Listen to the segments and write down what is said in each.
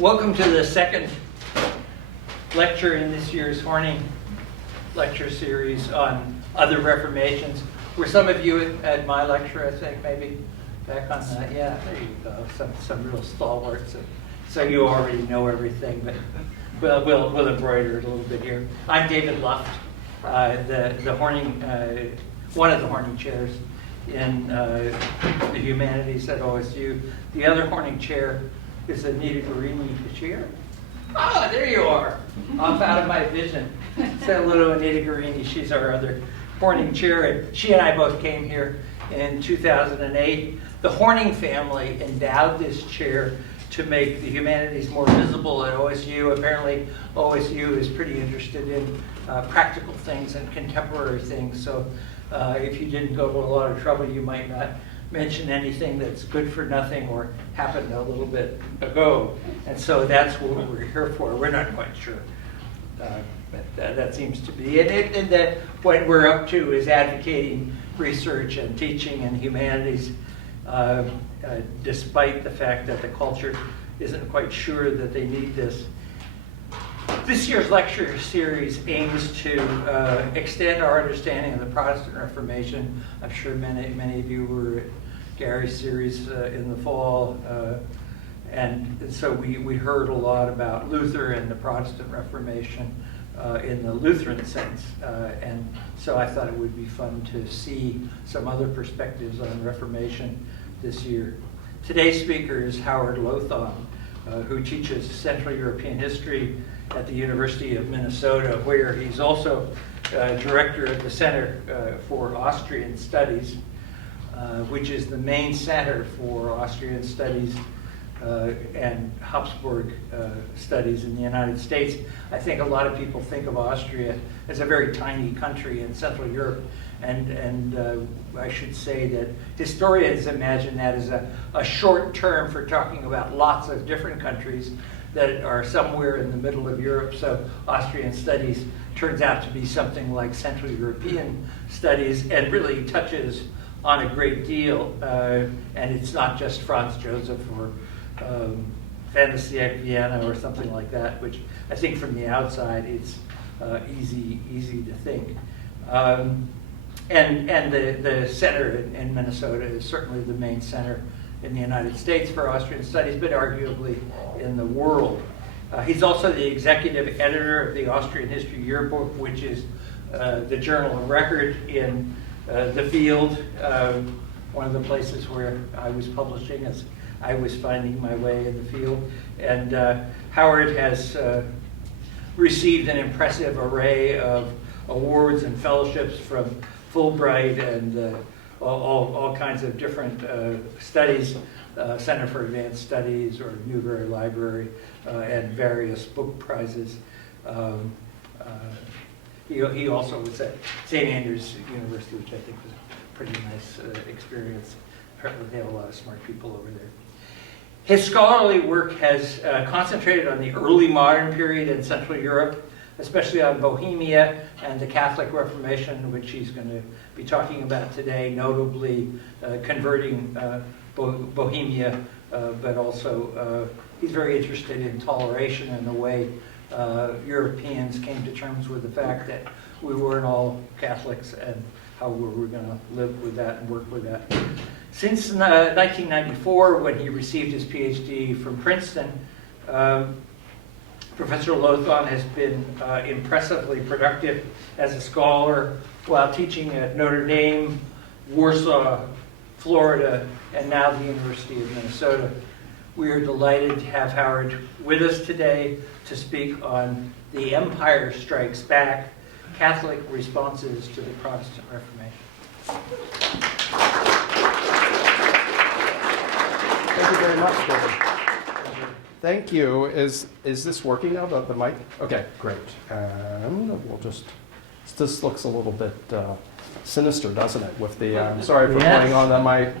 Welcome to the second lecture in this year's Horning lecture series on other reformations. Were some of you at my lecture, I think, maybe back on that? Yeah, there you go. Some real stalwarts. So you already know everything, but we'll embroider it a little bit here. I'm David Luft, the Horning, one of the Horning chairs in the humanities at OSU. The other Horning chair is Anita Guarini. Is she here? Ah, there you are. Off out of my vision. Say hello to Anita Guarini. She's our other Horning chair. And she and I both came here in 2008. The Horning family endowed this chair to make the humanities more visible at OSU. Apparently, OSU is pretty interested in practical things and contemporary things. So if you didn't go to a lot of trouble, you might not mention anything that's good for nothing or happened a little bit ago. And so that's what we're here for. We're not quite sure. But that seems to be it. And that what we're up to is advocating research and teaching in humanities, despite the fact that the culture isn't quite sure that they need this. This year's lecture series aims to extend our understanding of the Protestant Reformation. I'm sure many of you were at Gary's series in the fall, and so we heard a lot about Luther and the Protestant Reformation in the Lutheran sense, and so I thought it would be fun to see some other perspectives on Reformation this year. Today's speaker is Howard Louthan, who teaches Central European history at the University of Minnesota, where he's also director of the Center for Austrian Studies, which is the main center for Austrian Studies and Habsburg studies in the United States. I think a lot of people think of Austria as a very tiny country in Central Europe, and I should say that historians imagine that as a short term for talking about lots of different countries that are somewhere in the middle of Europe. So Austrian Studies turns out to be something like Central European Studies and really touches on a great deal. And it's not just Franz Joseph or Van de Sieck, Vienna, or something like that, which I think from the outside it's easy to think. And the center in Minnesota is certainly the main center in the United States for Austrian Studies, but arguably in the world. He's also the executive editor of the Austrian History Yearbook, which is the journal of record in the field, one of the places where I was publishing as I was finding my way in the field. And Howard has received an impressive array of awards and fellowships from Fulbright and all kinds of different studies, Center for Advanced Studies or Newberry Library, and various book prizes. He also was at St. Andrews University, which I think was a pretty nice experience. Apparently they have a lot of smart people over there. His scholarly work has concentrated on the early modern period in Central Europe, especially on Bohemia and the Catholic Reformation, which he's going to be talking about today, notably converting Bohemia, but also he's very interested in toleration and the way Europeans came to terms with the fact that we weren't all Catholics and how we were going to live with that and work with that. Since 1994, when he received his PhD from Princeton, Professor Louthan has been impressively productive as a scholar while teaching at Notre Dame, Warsaw, Florida, and now the University of Minnesota. We are delighted to have Howard with us today to speak on The Empire Strikes Back, Catholic Responses to the Protestant Reformation. Thank you very much, David. Thank you. Is this working now, the mic? Okay, great. And we'll just, this looks a little bit sinister, doesn't it? With the, sorry for playing on my,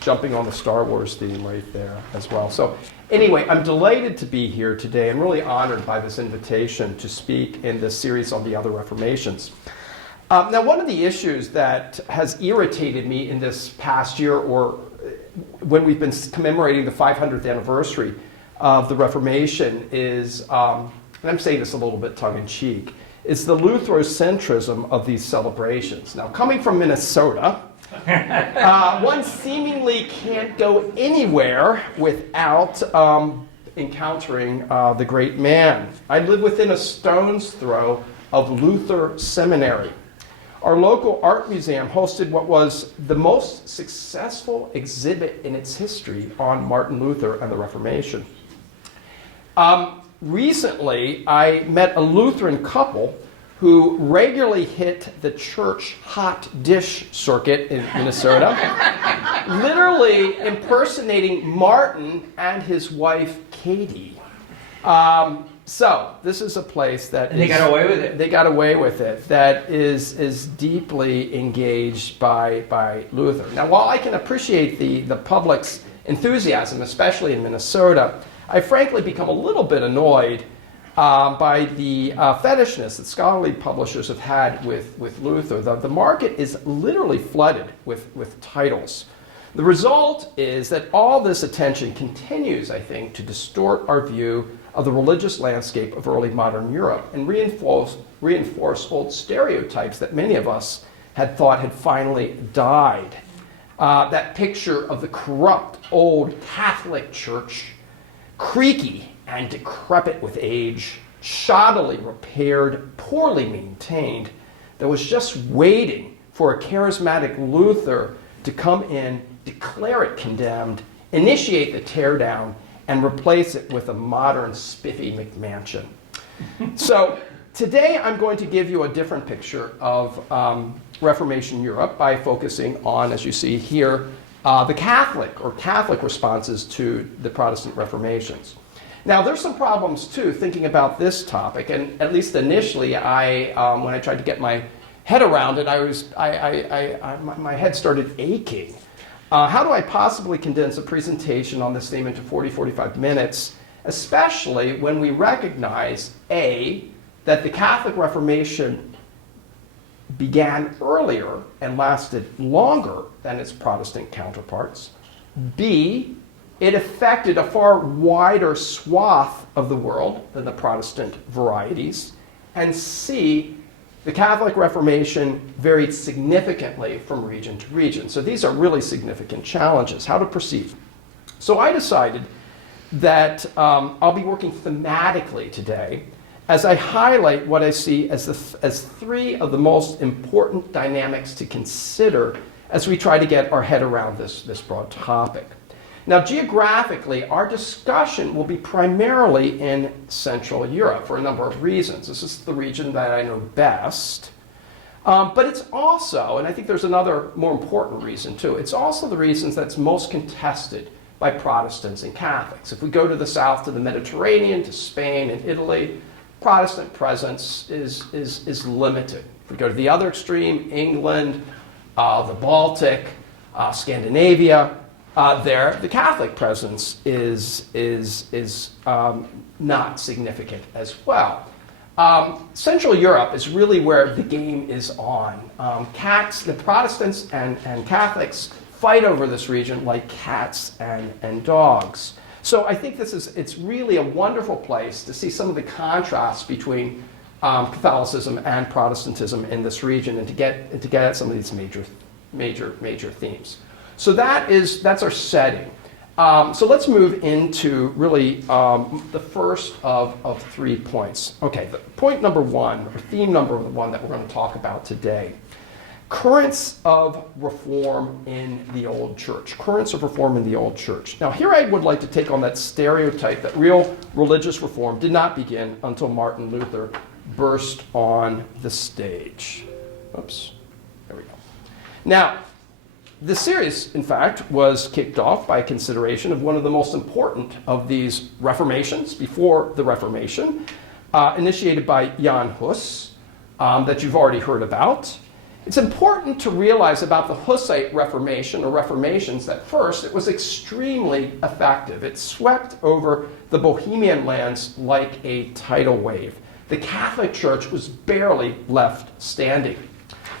jumping on the Star Wars theme right there as well. So anyway, I'm delighted to be here today and really honored by this invitation to speak in this series on the other Reformations. Now, one of the issues that has irritated me in this past year, or when we've been commemorating the 500th anniversary of the Reformation is, and I'm saying this a little bit tongue-in-cheek, is the Lutherocentrism of these celebrations. Now, coming from Minnesota, one seemingly can't go anywhere without encountering the great man. I live within a stone's throw of Luther Seminary. Our local art museum hosted what was the most successful exhibit in its history on Martin Luther and the Reformation. Recently, I met a Lutheran couple who regularly hit the church hot dish circuit in Minnesota, literally impersonating Martin and his wife, Katie. So this is a place that And they got away with it. They got away with it. That is deeply engaged by Luther. Now, while I can appreciate the public's enthusiasm, especially in Minnesota, I frankly become a little bit annoyed by the fetishness that scholarly publishers have had with Luther. The market is literally flooded with titles. The result is that all this attention continues, I think, to distort our view of the religious landscape of early modern Europe and reinforce old stereotypes that many of us had thought had finally died. That picture of the corrupt old Catholic Church, creaky and decrepit with age, shoddily repaired, poorly maintained, that was just waiting for a charismatic Luther to come in, declare it condemned, initiate the teardown, and replace it with a modern spiffy McMansion. So today I'm going to give you a different picture of Reformation Europe by focusing on, as you see here, the Catholic responses to the Protestant Reformations. Now, there's some problems, too, thinking about this topic, and at least initially, when I tried to get my head around it, my head started aching. How do I possibly condense a presentation on this theme into 45 minutes, especially when we recognize, A, that the Catholic Reformation began earlier and lasted longer than its Protestant counterparts, B, it affected a far wider swath of the world than the Protestant varieties, and C, the Catholic Reformation varied significantly from region to region. So these are really significant challenges. How to proceed? So I decided that I'll be working thematically today as I highlight what I see as three of the most important dynamics to consider as we try to get our head around this broad topic. Now, geographically, our discussion will be primarily in Central Europe for a number of reasons. This is the region that I know best. But it's also, and I think there's another more important reason too, it's also the reasons that's most contested by Protestants and Catholics. If we go to the south, to the Mediterranean, to Spain and Italy, Protestant presence is limited. If we go to the other extreme, England, the Baltic, Scandinavia, there the Catholic presence is not significant as well. Central Europe is really where the game is on. The Protestants and Catholics fight over this region like cats and dogs. So I think it's really a wonderful place to see some of the contrasts between Catholicism and Protestantism in this region, and to get at some of these major themes. So that's our setting. So let's move into really the first of 3 points. Okay, point number one, or theme number one that we're going to talk about today. Currents of reform in the old church. Currents of reform in the old church. Now here I would like to take on that stereotype that real religious reform did not begin until Martin Luther burst on the stage. Oops, there we go. Now, the series, in fact, was kicked off by a consideration of one of the most important of these reformations before the Reformation, initiated by Jan Hus, that you've already heard about. It's important to realize about the Hussite Reformation, or reformations, that first, it was extremely effective. It swept over the Bohemian lands like a tidal wave. The Catholic Church was barely left standing.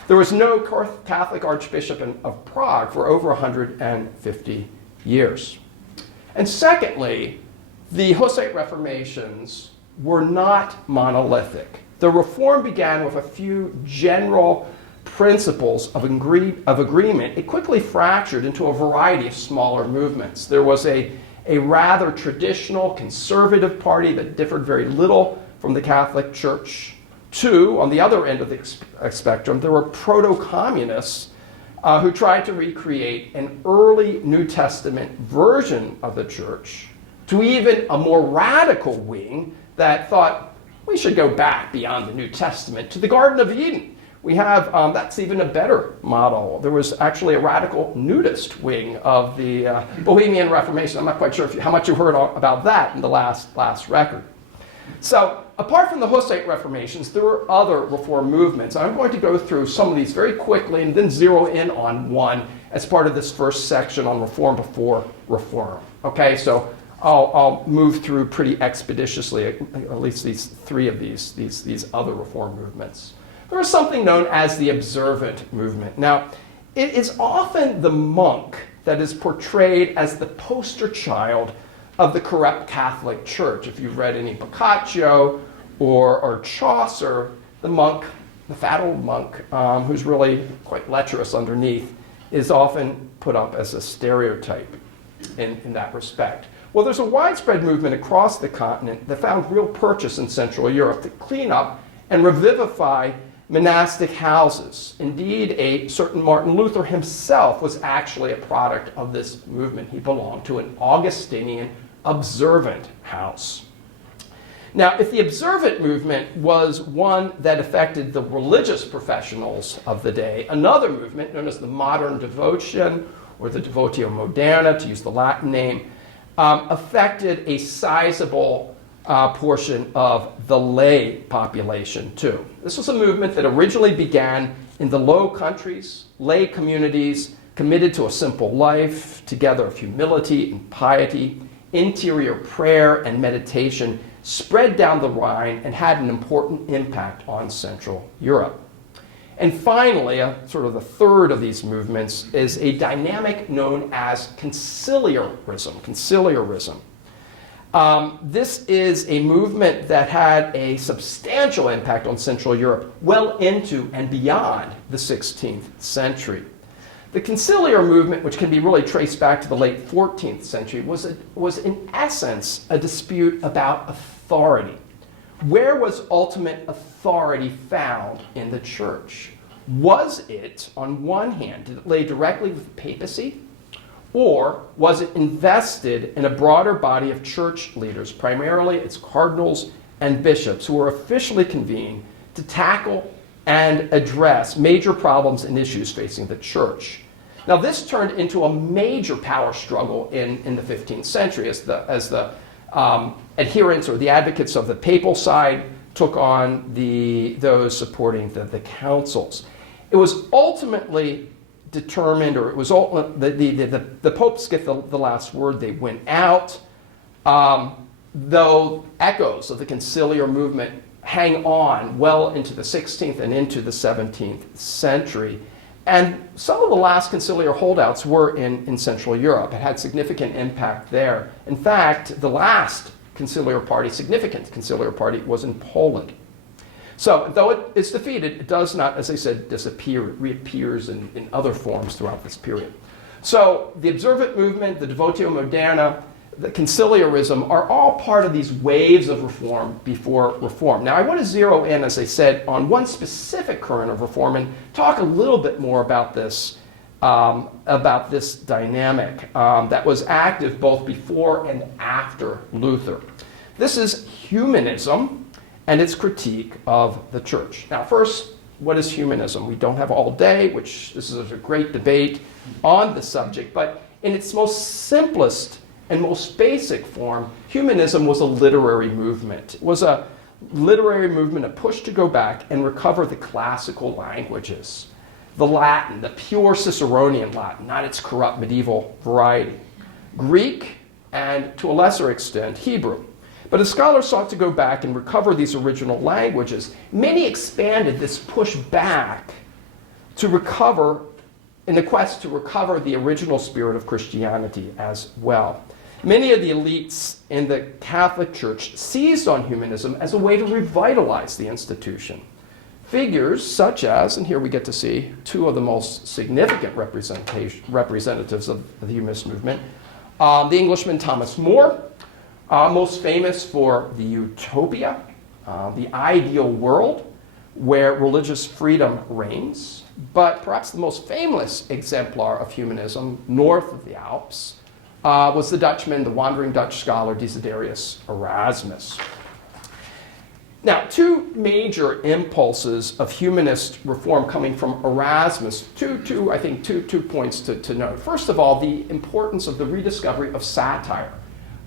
There was no Catholic Archbishop of Prague for over 150 years. And secondly, the Hussite Reformations were not monolithic. The reform began with a few general principles of agreement. It quickly fractured into a variety of smaller movements. There was a rather traditional conservative party that differed very little from the Catholic Church. Two, on the other end of the spectrum, there were proto-communists who tried to recreate an early New Testament version of the church, to even a more radical wing that thought we should go back beyond the New Testament to the Garden of Eden. We have, that's even a better model. There was actually a radical nudist wing of the Bohemian Reformation. I'm not quite sure how much you heard about that in the last record. So, apart from the Hussite Reformations, there were other reform movements. I'm going to go through some of these very quickly and then zero in on one as part of this first section on reform before reform. Okay, so I'll move through pretty expeditiously, at least these three of these other reform movements. There is something known as the observant movement. Now, it is often the monk that is portrayed as the poster child of the corrupt Catholic Church. If you've read any Boccaccio or Chaucer, the monk, the fat old monk, who's really quite lecherous underneath, is often put up as a stereotype in that respect. Well, there's a widespread movement across the continent that found real purchase in Central Europe to clean up and revivify monastic houses. Indeed, a certain Martin Luther himself was actually a product of this movement. He belonged to an Augustinian observant house. Now, if the observant movement was one that affected the religious professionals of the day, another movement known as the modern devotion, or the devotio moderna, to use the Latin name, affected a sizable portion of the lay population too. This was a movement that originally began in the Low Countries, lay communities committed to a simple life, together of humility and piety, interior prayer and meditation, spread down the Rhine and had an important impact on Central Europe. And finally, sort of the third of these movements is a dynamic known as conciliarism. This is a movement that had a substantial impact on Central Europe well into and beyond the 16th century. The conciliar movement, which can be really traced back to the late 14th century, was in essence a dispute about authority. Where was ultimate authority found in the church? Was it, on one hand, did it lay directly with the papacy? Or was it invested in a broader body of church leaders, primarily its cardinals and bishops, who were officially convened to tackle and address major problems and issues facing the church? Now, this turned into a major power struggle in the 15th century as the adherents or the advocates of the papal side took on those supporting the councils. It was ultimately determined, or it was the popes get the last word. They went out, though echoes of the conciliar movement hang on well into the 16th and into the 17th century. And some of the last conciliar holdouts were in Central Europe. It had significant impact there. In fact, the last significant conciliar party was in Poland. So, though it is defeated, it does not, as I said, disappear. It reappears in other forms throughout this period. So, the observant movement, the devotio moderna, the conciliarism are all part of these waves of reform before reform. Now, I want to zero in, as I said, on one specific current of reform and talk a little bit more about this dynamic that was active both before and after Luther. This is humanism and its critique of the church. Now, first, what is humanism? We don't have all day, which this is a great debate on the subject, but in its most simplest and most basic form, humanism was a literary movement. It was a literary movement, a push to go back and recover the classical languages. The Latin, the pure Ciceronian Latin, not its corrupt medieval variety. Greek, and to a lesser extent, Hebrew. But as scholars sought to go back and recover these original languages, many expanded this push back to recover, in the quest to recover the original spirit of Christianity as well. Many of the elites in the Catholic Church seized on humanism as a way to revitalize the institution. Figures such as, and here we get to see two of the most significant representatives of the humanist movement, the Englishman Thomas More, most famous for the utopia, the ideal world where religious freedom reigns, but perhaps the most famous exemplar of humanism north of the Alps was the Dutchman, the wandering Dutch scholar Desiderius Erasmus. Now, two major impulses of humanist reform coming from Erasmus, I think two points to note. First of all, the importance of the rediscovery of satire.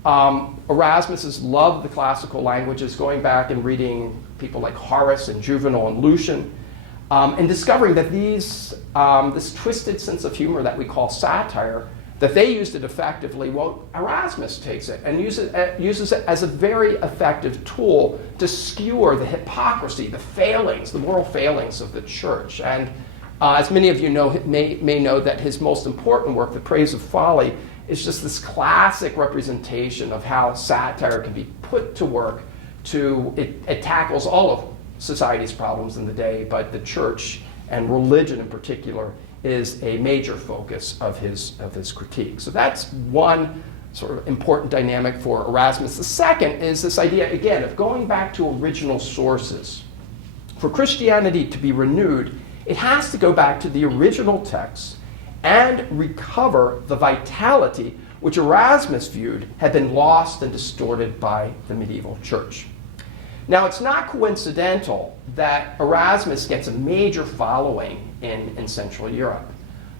Erasmus has loved the classical languages, going back and reading people like Horace and Juvenal and Lucian, and discovering that this twisted sense of humor that we call satire, that they used it effectively. Well, Erasmus takes it and uses it as a very effective tool to skewer the hypocrisy, the failings, the moral failings of the church. And as many of you know, may know that his most important work, The Praise of Folly, is just this classic representation of how satire can be put to work it tackles all of society's problems in the day, but the church and religion in particular is a major focus of his critique. So that's one sort of important dynamic for Erasmus. The second is this idea, again, of going back to original sources. For Christianity to be renewed, it has to go back to the original texts and recover the vitality which Erasmus viewed had been lost and distorted by the medieval church. Now, it's not coincidental that Erasmus gets a major following in Central Europe.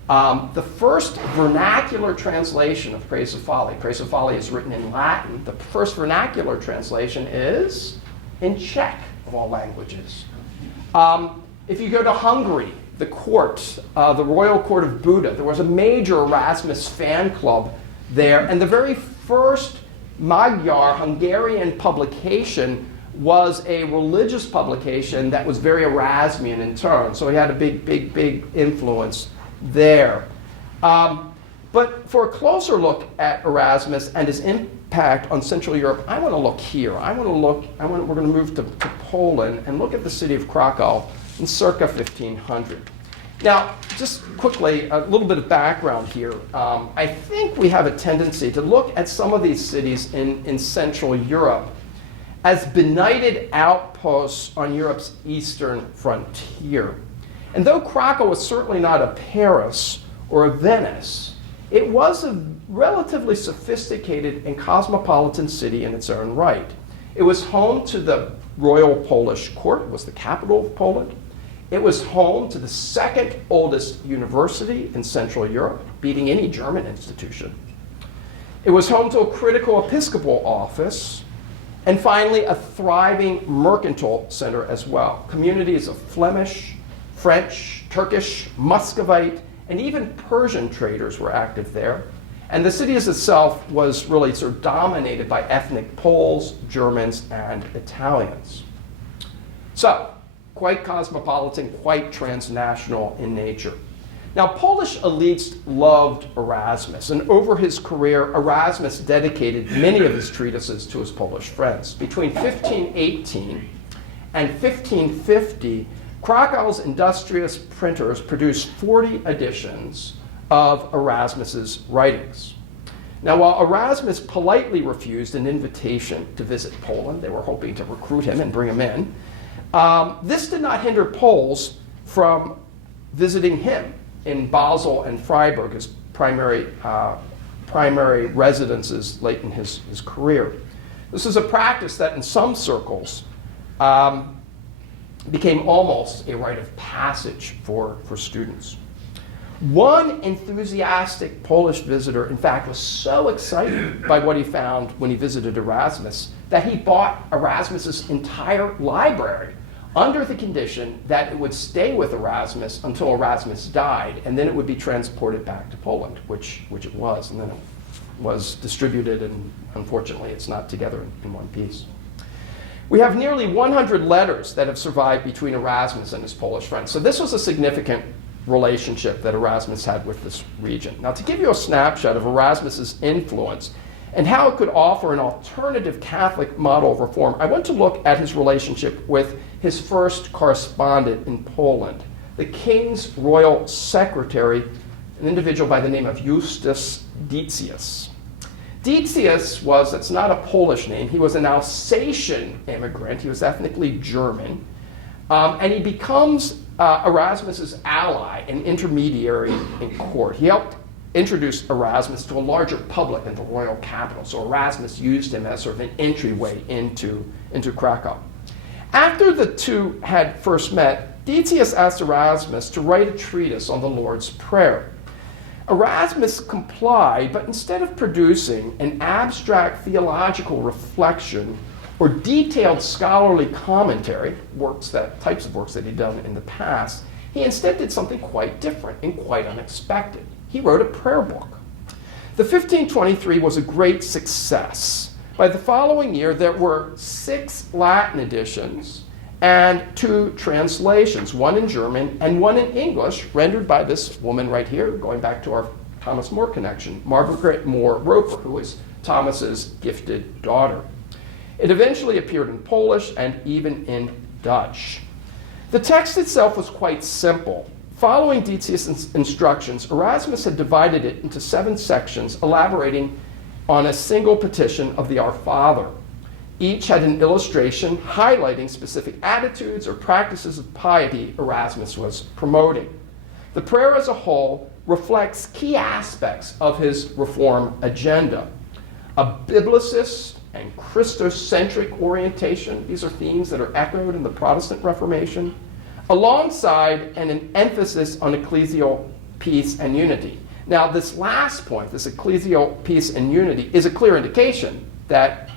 The first vernacular translation of Praise of Folly is written in Latin. The first vernacular translation is in Czech, of all languages. If you go to Hungary, the court, the royal court of Buda, there was a major Erasmus fan club there, and the very first Magyar Hungarian publication was a religious publication that was very Erasmian in turn. So he had a big influence there. But for a closer look at Erasmus and his impact on Central Europe, I want to look here. We're going to move to Poland and look at the city of Krakow in circa 1500. Now, just quickly, a little bit of background here. I think we have a tendency to look at some of these cities in Central Europe as benighted outposts on Europe's eastern frontier. And though Krakow was certainly not a Paris or a Venice, it was a relatively sophisticated and cosmopolitan city in its own right. It was home to the Royal Polish Court. It was the capital of Poland. It was home to the second oldest university in Central Europe, beating any German institution. It was home to a critical episcopal office, and finally, a thriving mercantile center as well. Communities of Flemish, French, Turkish, Muscovite, and even Persian traders were active there. And the city itself was really sort of dominated by ethnic Poles, Germans, and Italians. So, quite cosmopolitan, quite transnational in nature. Now, Polish elites loved Erasmus, and over his career, Erasmus dedicated many of his treatises to his Polish friends. Between 1518 and 1550, Krakow's industrious printers produced 40 editions of Erasmus's writings. Now, while Erasmus politely refused an invitation to visit Poland, they were hoping to recruit him and bring him in, this did not hinder Poles from visiting him in Basel and Freiburg, his primary residences late in his career. This is a practice that in some circles became almost a rite of passage for students. One enthusiastic Polish visitor, in fact, was so excited by what he found when he visited Erasmus that he bought Erasmus's entire library under the condition that it would stay with Erasmus until Erasmus died, and then it would be transported back to Poland, which it was, and then it was distributed, and unfortunately it's not together in one piece. We have nearly 100 letters that have survived between Erasmus and his Polish friends. So this was a significant relationship that Erasmus had with this region. Now, to give you a snapshot of Erasmus's influence, and how it could offer an alternative Catholic model of reform, I want to look at his relationship with his first correspondent in Poland, the king's royal secretary, an individual by the name of Justus Decius. Decius was, it's not a Polish name, he was an Alsatian immigrant, he was ethnically German, and he becomes Erasmus's ally and intermediary in court. He helped introduce Erasmus to a larger public in the royal capital, so Erasmus used him as sort of an entryway into Krakow. After the two had first met, Decius asked Erasmus to write a treatise on the Lord's Prayer. Erasmus complied, but instead of producing an abstract theological reflection or detailed scholarly commentary, types of works that he'd done in the past, he instead did something quite different and quite unexpected. He wrote a prayer book. The 1523 was a great success. By the following year, there were 6 Latin editions and 2 translations, one in German and one in English, rendered by this woman right here, going back to our Thomas More connection, Margaret More Roper, who was Thomas's gifted daughter. It eventually appeared in Polish and even in Dutch. The text itself was quite simple. Following Decius' instructions, Erasmus had divided it into 7 sections, elaborating on a single petition of the Our Father. Each had an illustration highlighting specific attitudes or practices of piety Erasmus was promoting. The prayer as a whole reflects key aspects of his reform agenda. A biblicist and Christocentric orientation, these are themes that are echoed in the Protestant Reformation, alongside an emphasis on ecclesial peace and unity. Now, this last point, this ecclesial peace and unity, is a clear indication that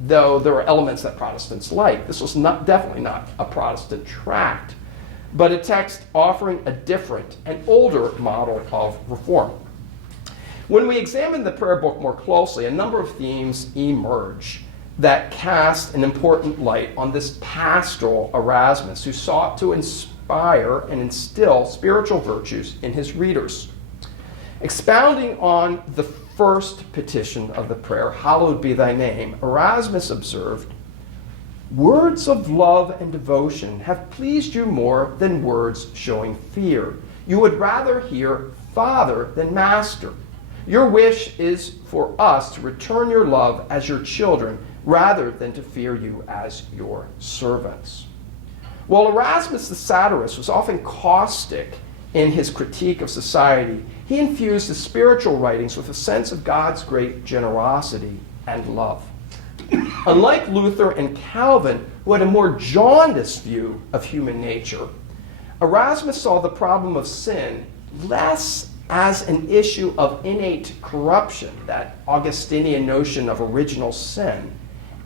though there are elements that Protestants like, this was definitely not a Protestant tract, but a text offering a different and older model of reform. When we examine the prayer book more closely, a number of themes emerge that cast an important light on this pastoral Erasmus, who sought to inspire and instill spiritual virtues in his readers. Expounding on the first petition of the prayer, "Hallowed be thy name," Erasmus observed, "Words of love and devotion have pleased you more than words showing fear. You would rather hear Father than Master. Your wish is for us to return your love as your children rather than to fear you as your servants." While Erasmus the satirist was often caustic in his critique of society, he infused his spiritual writings with a sense of God's great generosity and love. Unlike Luther and Calvin, who had a more jaundiced view of human nature, Erasmus saw the problem of sin less as an issue of innate corruption, that Augustinian notion of original sin,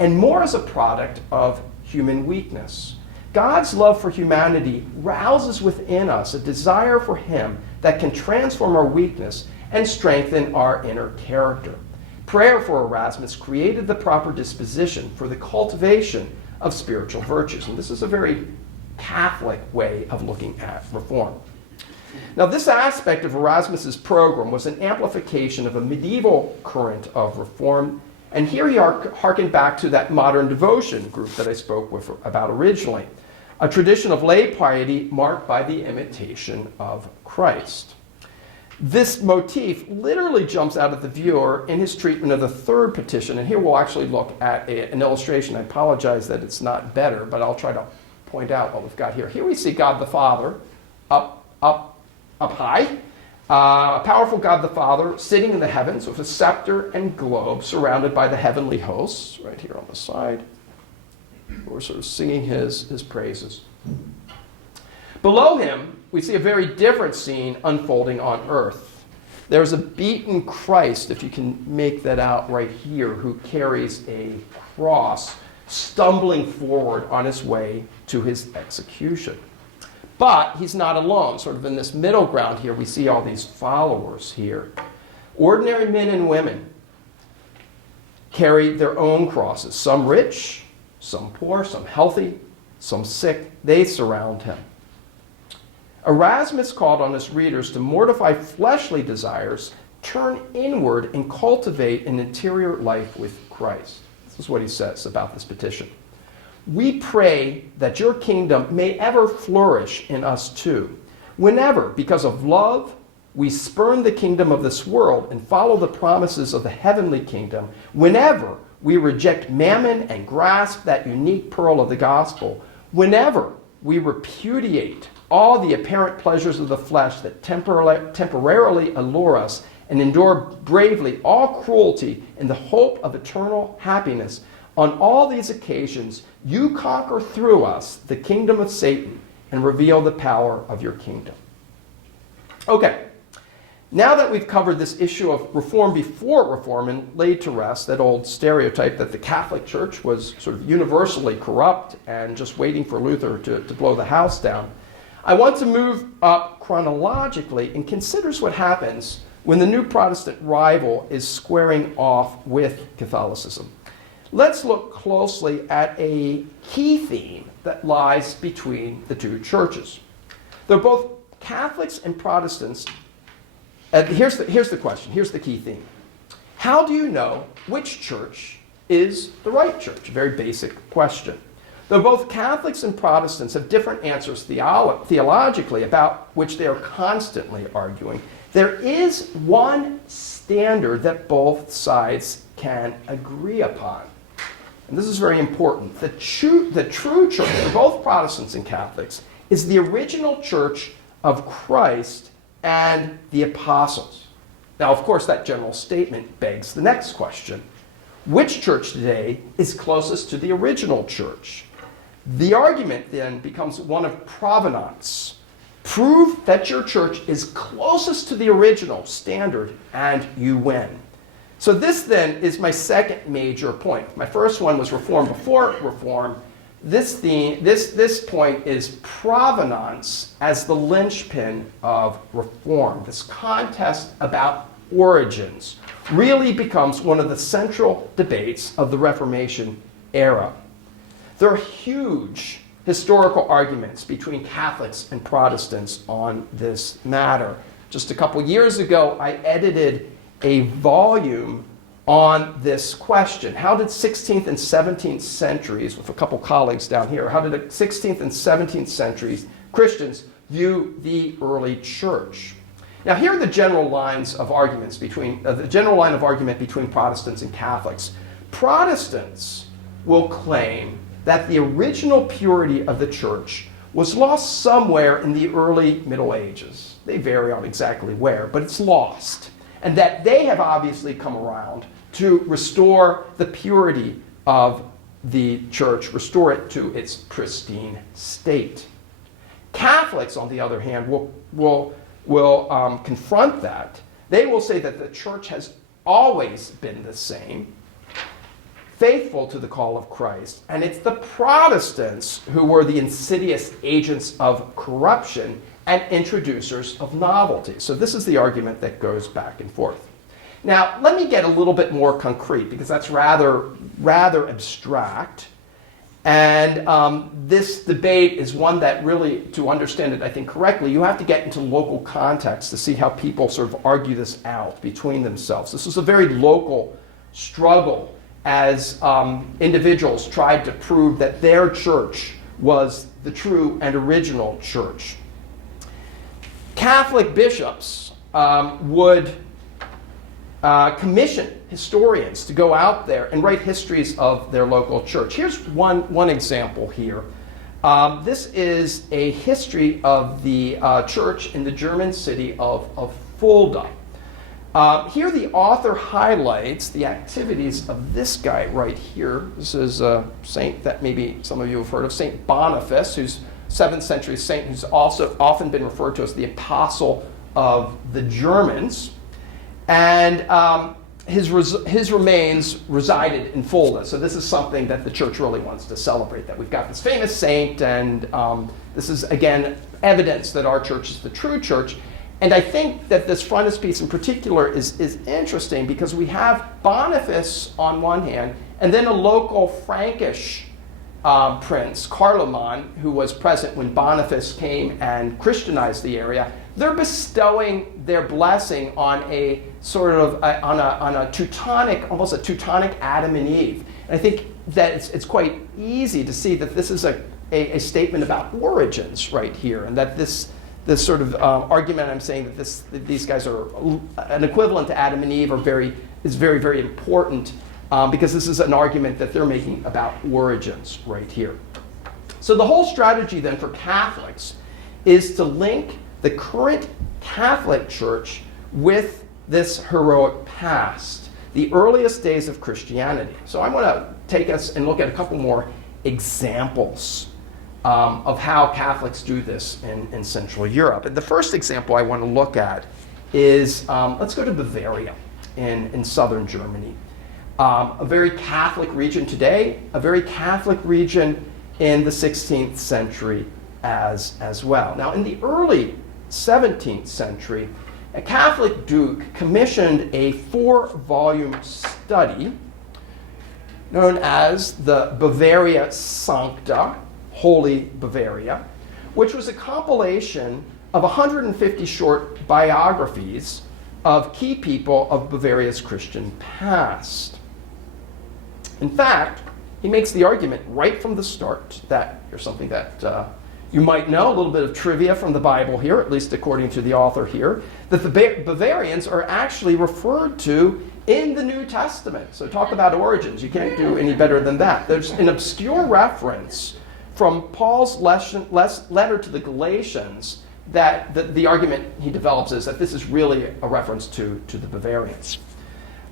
and more as a product of human weakness. God's love for humanity rouses within us a desire for him that can transform our weakness and strengthen our inner character. Prayer for Erasmus created the proper disposition for the cultivation of spiritual virtues. And this is a very Catholic way of looking at reform. Now, this aspect of Erasmus's program was an amplification of a medieval current of reform. And here he harkened back to that modern devotion group that I spoke about originally, a tradition of lay piety marked by the imitation of Christ. This motif literally jumps out at the viewer in his treatment of the third petition, and here we'll actually look at an illustration. I apologize that it's not better, but I'll try to point out what we've got here. Here we see God the Father up high, a powerful God the Father sitting in the heavens with a scepter and globe surrounded by the heavenly hosts, right here on the side. We're sort of singing his praises. Below him, we see a very different scene unfolding on earth. There's a beaten Christ, if you can make that out right here, who carries a cross, stumbling forward on his way to his execution. But he's not alone. Sort of in this middle ground here, we see all these followers here. Ordinary men and women carry their own crosses. Some rich, some poor, some healthy, some sick. They surround him. Erasmus called on his readers to mortify fleshly desires turn inward and cultivate an interior life with Christ. This is what he says about this petition. We pray that your kingdom may ever flourish in us too. Whenever, because of love, we spurn the kingdom of this world and follow the promises of the heavenly kingdom, whenever we reject mammon and grasp that unique pearl of the gospel, whenever we repudiate all the apparent pleasures of the flesh that temporarily allure us and endure bravely all cruelty in the hope of eternal happiness, on all these occasions you conquer through us the kingdom of Satan and reveal the power of your kingdom. Okay. Now that we've covered this issue of reform before reform and laid to rest that old stereotype that the Catholic Church was sort of universally corrupt and just waiting for Luther to blow the house down, I want to move up chronologically and consider what happens when the new Protestant rival is squaring off with Catholicism. Let's look closely at a key theme that lies between the two churches. They're both Catholics and Protestants. Here's the question. Here's the key theme. How do you know which church is the right church? A very basic question. Though both Catholics and Protestants have different answers theologically about which they are constantly arguing, there is one standard that both sides can agree upon. And this is very important. The true church for both Protestants and Catholics is the original church of Christ and the apostles. Now, of course, that general statement begs the next question. Which church today is closest to the original church? The argument then becomes one of provenance. Prove that your church is closest to the original standard and you win. So this then is my second major point. My first one was reform before reform. This point is provenance as the linchpin of reform. This contest about origins really becomes one of the central debates of the Reformation era. There are huge historical arguments between Catholics and Protestants on this matter. Just a couple years ago, I edited a volume on this question. How did 16th and 17th centuries, with a couple colleagues down here, how did the 16th and 17th centuries Christians view the early church? Now, here are the general lines of arguments between between Protestants and Catholics. Protestants will claim that the original purity of the church was lost somewhere in the early Middle Ages. They vary on exactly where, but it's lost. And that they have obviously come around to restore the purity of the church, restore it to its pristine state. Catholics, on the other hand, will confront that. They will say that the church has always been the same, faithful to the call of Christ, and it's the Protestants who were the insidious agents of corruption and introducers of novelty. So this is the argument that goes back and forth. Now, let me get a little bit more concrete, because that's rather abstract. And this debate is one that really, to understand it, I think, correctly, you have to get into local context to see how people sort of argue this out between themselves. This was a very local struggle as individuals tried to prove that their church was the true and original church. Catholic bishops would commission historians to go out there and write histories of their local church. Here's one example here. This is a history of the church in the German city of Fulda. Here the author highlights the activities of this guy right here. This is a saint that maybe some of you have heard of, Saint Boniface, who's 7th century saint, who's also often been referred to as the apostle of the Germans. And his remains resided in Fulda. So this is something that the church really wants to celebrate, that we've got this famous saint, and this is, again, evidence that our church is the true church. And I think that this frontispiece in particular is interesting because we have Boniface on one hand, and then a local Frankish prince, Carloman, who was present when Boniface came and Christianized the area, they're bestowing their blessing on a sort of on a Teutonic, almost a Teutonic Adam and Eve. And I think that it's quite easy to see that this is a statement about origins right here, and that this sort of argument I'm saying that these guys are an equivalent to Adam and Eve is very, very important because this is an argument that they're making about origins right here. So the whole strategy then for Catholics is to link the current Catholic Church with this heroic past, the earliest days of Christianity. So I want to take us and look at a couple more examples of how Catholics do this in Central Europe. And the first example I want to look at is, let's go to Bavaria in southern Germany. A very Catholic region today, a very Catholic region in the 16th century as well. Now, in the early 17th century, a Catholic duke commissioned a 4-volume study known as the Bavaria Sancta, Holy Bavaria, which was a compilation of 150 short biographies of key people of Bavaria's Christian past. In fact, he makes the argument right from the start that here's something that you might know, a little bit of trivia from the Bible here, at least according to the author here, that the Bavarians are actually referred to in the New Testament. So talk about origins. You can't do any better than that. There's an obscure reference from Paul's letter to the Galatians that the argument he develops is that this is really a reference to the Bavarians.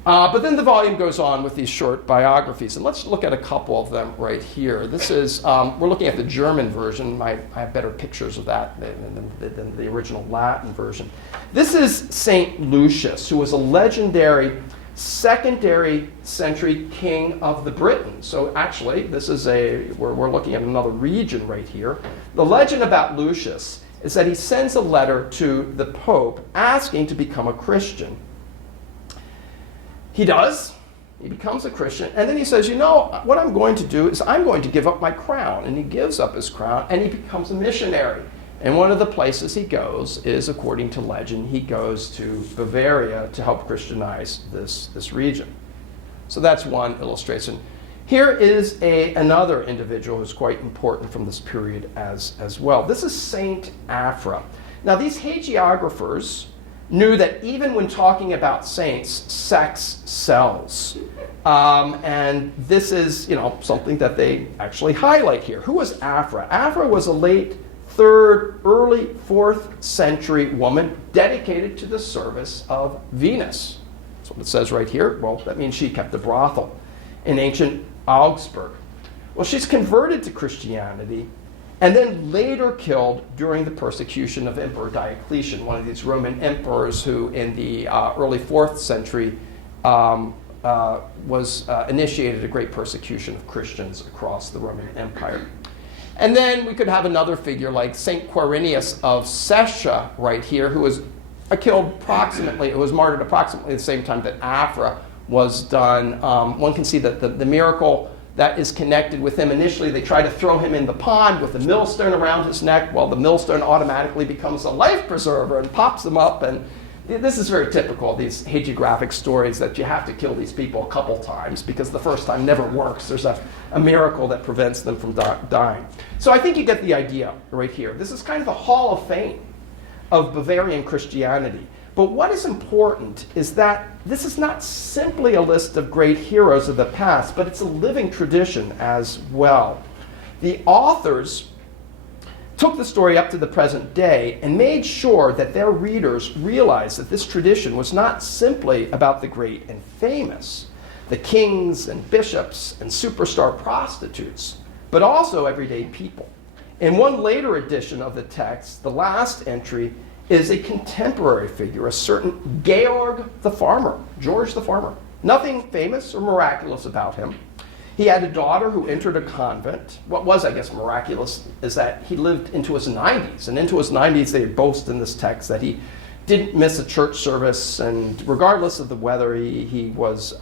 But then the volume goes on with these short biographies, and let's look at a couple of them right here. This is, we're looking at the German version. I have better pictures of that than the original Latin version. This is St. Lucius, who was a legendary secondary century king of the Britons. So actually, this is we're looking at another region right here. The legend about Lucius is that he sends a letter to the Pope asking to become a Christian. He does. He becomes a Christian. And then he says, you know, what I'm going to do is I'm going to give up my crown. And he gives up his crown and he becomes a missionary. And one of the places he goes is, according to legend, he goes to Bavaria to help Christianize this region. So that's one illustration. Here is another individual who's quite important from this period as well. This is Saint Afra. Now, these hagiographers knew that even when talking about saints, sex sells. And this is, something that they actually highlight here. Who was Afra? Afra was a late 3rd, early 4th century woman dedicated to the service of Venus. That's what it says right here. Well, that means she kept a brothel in ancient Augsburg. Well, she's converted to Christianity and then later killed during the persecution of Emperor Diocletian, one of these Roman emperors who in the early 4th century initiated a great persecution of Christians across the Roman Empire. And then we could have another figure like St. Quirinius of Sestia right here, who was martyred approximately at the same time that Afra was done. One can see that the miracle that is connected with him. Initially, they try to throw him in the pond with a millstone around his neck. Well, the millstone automatically becomes a life preserver and pops him up. And this is very typical, these hagiographic stories, that you have to kill these people a couple times because the first time never works. There's a miracle that prevents them from dying. So I think you get the idea right here. This is kind of the Hall of Fame of Bavarian Christianity. But what is important is that this is not simply a list of great heroes of the past, but it's a living tradition as well. The authors took the story up to the present day and made sure that their readers realized that this tradition was not simply about the great and famous, the kings and bishops and superstar prostitutes, but also everyday people. In one later edition of the text, the last entry is a contemporary figure, a certain Georg the farmer, George the farmer. Nothing famous or miraculous about him. He had a daughter who entered a convent. What was, I guess, miraculous is that he lived into his 90s. And into his 90s, they boast in this text that he didn't miss a church service, and regardless of the weather, he was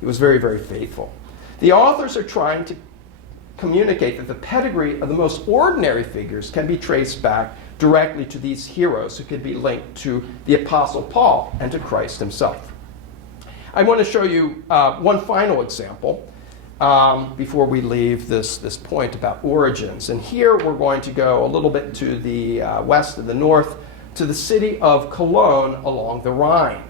very, very faithful. The authors are trying to communicate that the pedigree of the most ordinary figures can be traced back directly to these heroes who could be linked to the Apostle Paul and to Christ himself. I want to show you one final example before we leave this point about origins. And here we're going to go a little bit to the west and the north, to the city of Cologne along the Rhine.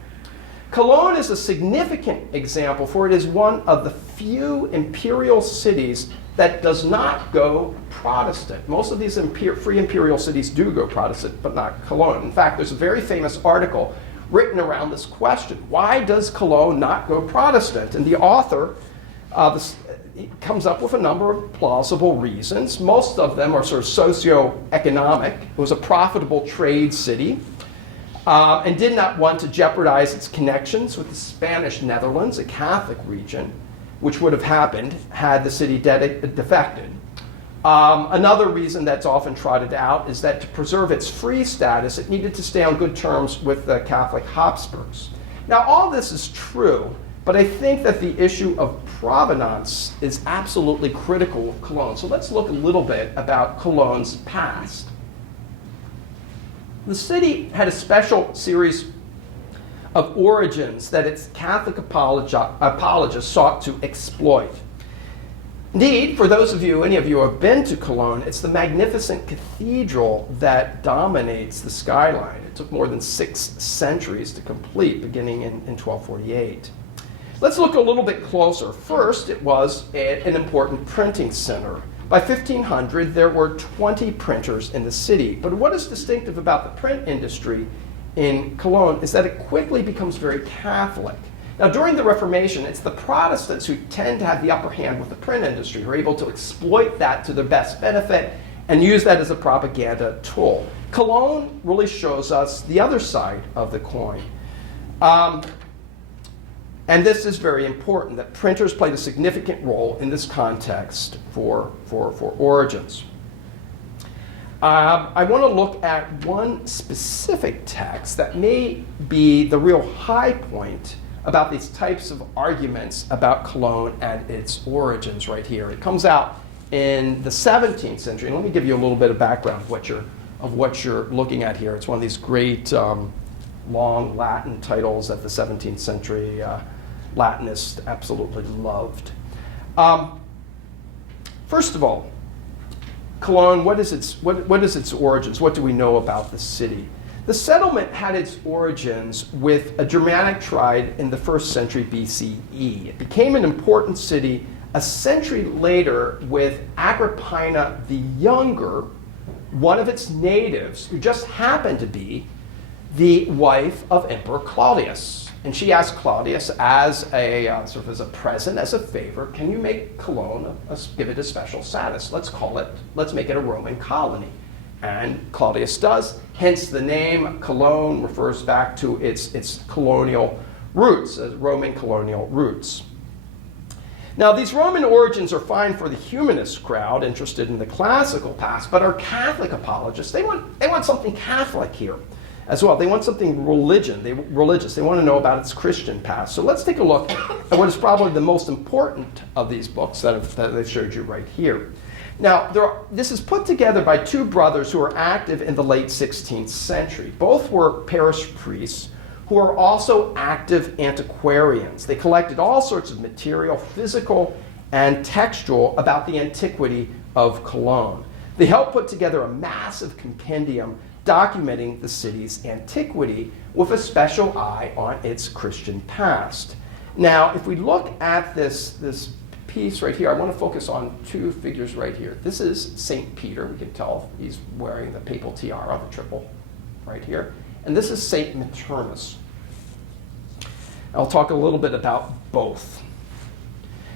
Cologne is a significant example, for it is one of the few imperial cities that does not go Protestant. Most of these free imperial cities do go Protestant, but not Cologne. In fact, there's a very famous article written around this question. Why does Cologne not go Protestant? And the author comes up with a number of plausible reasons. Most of them are sort of socio-economic. It was a profitable trade city and did not want to jeopardize its connections with the Spanish Netherlands, a Catholic region, which would have happened had the city defected. Another reason that's often trotted out is that to preserve its free status, it needed to stay on good terms with the Catholic Habsburgs. Now, all this is true, but I think that the issue of provenance is absolutely critical of Cologne. So let's look a little bit about Cologne's past. The city had a special series of origins that its Catholic apologists sought to exploit. Indeed, for those of you, any of you who have been to Cologne, it's the magnificent cathedral that dominates the skyline. It took more than 6 centuries to complete, beginning in 1248. Let's look a little bit closer. First, it was an important printing center. By 1500, there were 20 printers in the city. But what is distinctive about the print industry in Cologne is that it quickly becomes very Catholic. Now, during the Reformation, it's the Protestants who tend to have the upper hand with the print industry, who are able to exploit that to their best benefit and use that as a propaganda tool. Cologne really shows us the other side of the coin. And this is very important, that printers played a significant role in this context for origins. I want to look at one specific text that may be the real high point about these types of arguments about Cologne and its origins right here. It comes out in the 17th century. And let me give you a little bit of background of what you're looking at here. It's one of these great long Latin titles that the 17th century Latinists absolutely loved. First of all, Cologne, what is its origins? What do we know about the city? The settlement had its origins with a Germanic tribe in the 1st century BCE. It became an important city a century later with Agrippina the Younger, one of its natives, who just happened to be the wife of Emperor Claudius. And she asked Claudius as a sort of as a present, as a favor, can you make Cologne, give it a special status? Let's make it a Roman colony. And Claudius does. Hence the name Cologne refers back to its colonial roots, Roman colonial roots. Now, these Roman origins are fine for the humanist crowd interested in the classical past, but our Catholic apologists, they want something Catholic here as well. They want something religious. They want to know about its Christian past. So let's take a look at what is probably the most important of these books that I've showed you right here. Now, this is put together by 2 brothers who were active in the late 16th century. Both were parish priests who are also active antiquarians. They collected all sorts of material, physical and textual, about the antiquity of Cologne. They helped put together a massive compendium documenting the city's antiquity with a special eye on its Christian past. Now, if we look at this piece right here, I want to focus on 2 figures right here. This is St. Peter. We can tell he's wearing the papal tiara, the triple, right here. And this is St. Maternus. I'll talk a little bit about both.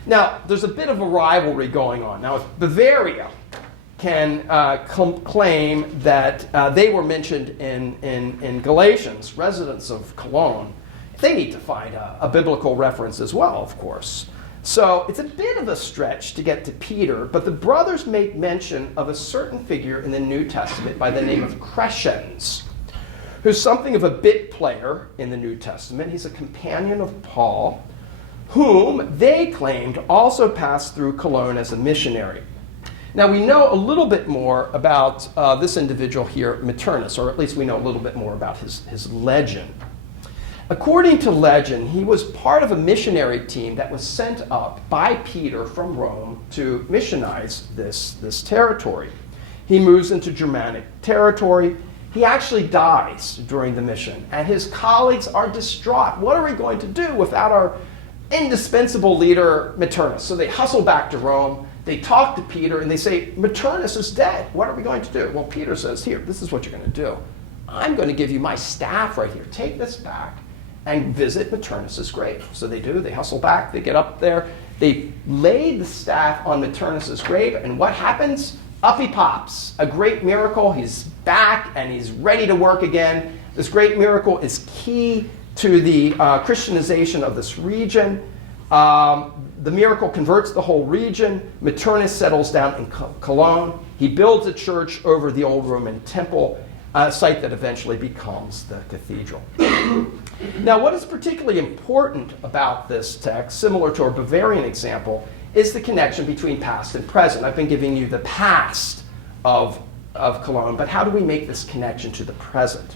Now, there's a bit of a rivalry going on. Now, if Bavaria can claim that they were mentioned in Galatians, residents of Cologne, they need to find a biblical reference as well, of course. So it's a bit of a stretch to get to Peter, but the brothers make mention of a certain figure in the New Testament by the name of Crescens, who's something of a bit player in the New Testament. He's a companion of Paul, whom they claimed also passed through Cologne as a missionary. Now, we know a little bit more about this individual here, Maternus, or at least we know a little bit more about his legend. According to legend, he was part of a missionary team that was sent up by Peter from Rome to missionize this territory. He moves into Germanic territory. He actually dies during the mission, and his colleagues are distraught. What are we going to do without our indispensable leader, Maternus? So they hustle back to Rome. They talk to Peter, and they say, Maternus is dead. What are we going to do? Well, Peter says, here, this is what you're going to do. I'm going to give you my staff right here. Take this back and visit Maternus's grave. So they do. They hustle back. They get up there. They lay the staff on Maternus's grave, and what happens? Up he pops. A great miracle. He's back, and he's ready to work again. This great miracle is key to the Christianization of this region. The miracle converts the whole region. Maternus settles down in Cologne. He builds a church over the old Roman temple, a site that eventually becomes the cathedral. Now, what is particularly important about this text, similar to our Bavarian example, is the connection between past and present. I've been giving you the past of Cologne, but how do we make this connection to the present?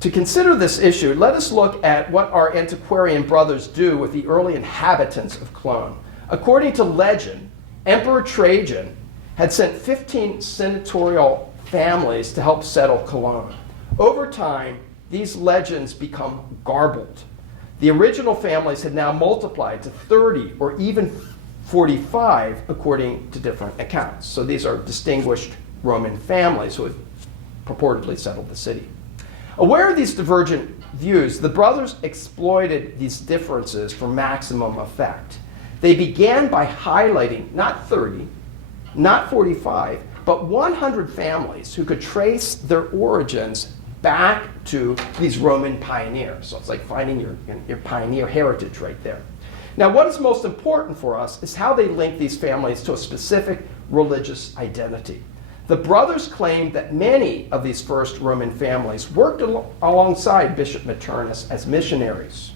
To consider this issue, let us look at what our antiquarian brothers do with the early inhabitants of Cologne. According to legend, Emperor Trajan had sent 15 senatorial families to help settle Cologne. Over time, these legends become garbled. The original families had now multiplied to 30 or even 45 according to different accounts. So these are distinguished Roman families who had purportedly settled the city. Aware of these divergent views, the brothers exploited these differences for maximum effect. They began by highlighting not 30, not 45, but 100 families who could trace their origins back to these Roman pioneers. So it's like finding your pioneer heritage right there. Now, what is most important for us is how they link these families to a specific religious identity. The brothers claimed that many of these first Roman families worked alongside Bishop Maternus as missionaries.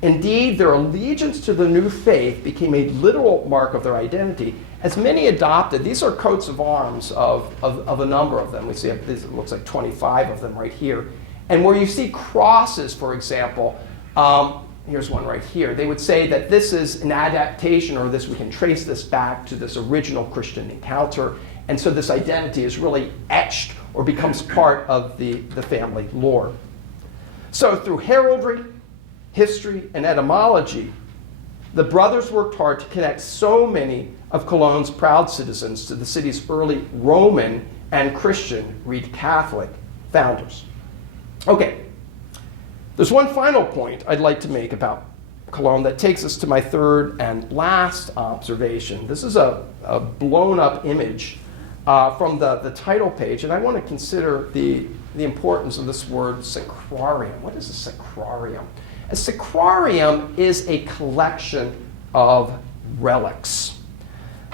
Indeed, their allegiance to the new faith became a literal mark of their identity, as many adopted. These are coats of arms of a number of them. We see, it looks like 25 of them right here. And where you see crosses, for example, here's one right here. They would say that this is an adaptation, or we can trace this back to this original Christian encounter. And so this identity is really etched or becomes part of the family lore. So through heraldry, history, and etymology, the brothers worked hard to connect so many of Cologne's proud citizens to the city's early Roman and Christian, read Catholic, founders. Okay, there's one final point I'd like to make about Cologne that takes us to my third and last observation. This is a blown up image from the title page, and I want to consider the importance of this word sacrarium. What is a sacrarium? A sacrarium is a collection of relics,